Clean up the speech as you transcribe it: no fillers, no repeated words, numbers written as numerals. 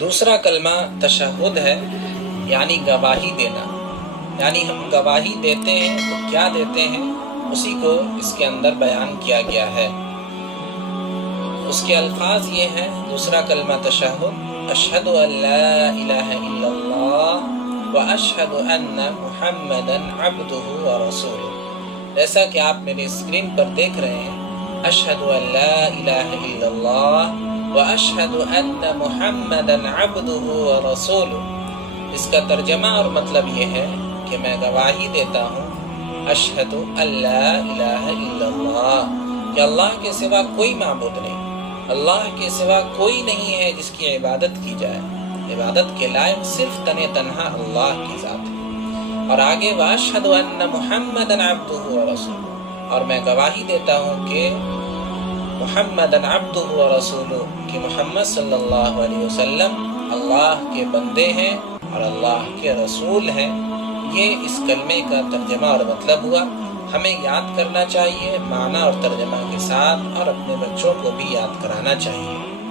دوسرا کلمہ تشہد ہے، یعنی گواہی دینا، یعنی ہم گواہی دیتے ہیں تو کیا دیتے ہیں اسی کو اس کے اندر بیان کیا گیا ہے۔ اس کے الفاظ یہ ہیں، دوسرا کلمہ تشہد، اشہد ان لا الہ الا اللہ و اشہد ان محمدا عبدہ و رسولہ۔ جیسا کہ آپ میری اسکرین پر دیکھ رہے ہیں، اشہد ان لا الہ الا اللہ و اشہد ان محمدا عبدہ و رسولہ۔ اس کا ترجمہ اور مطلب یہ ہے کہ میں گواہی دیتا ہوں، اشہد ان لا الہ الا اللہ، کہ اللہ کے سوا کوئی معبود نہیں، اللہ کے سوا کوئی نہیں ہے جس کی عبادت کی جائے، عبادت کے لائق صرف تنہا اللہ کی ذات ہے۔ اور آگے واشہد ان محمدا عبدہ و رسولہ، اور میں گواہی دیتا ہوں کہ محمدا عبدہ و رسولہ، کہ محمد صلی اللہ علیہ وسلم اللہ کے بندے ہیں اور اللہ کے رسول ہیں۔ یہ اس کلمے کا ترجمہ اور مطلب ہوا۔ ہمیں یاد کرنا چاہیے معنی اور ترجمہ کے ساتھ، اور اپنے بچوں کو بھی یاد کرانا چاہیے۔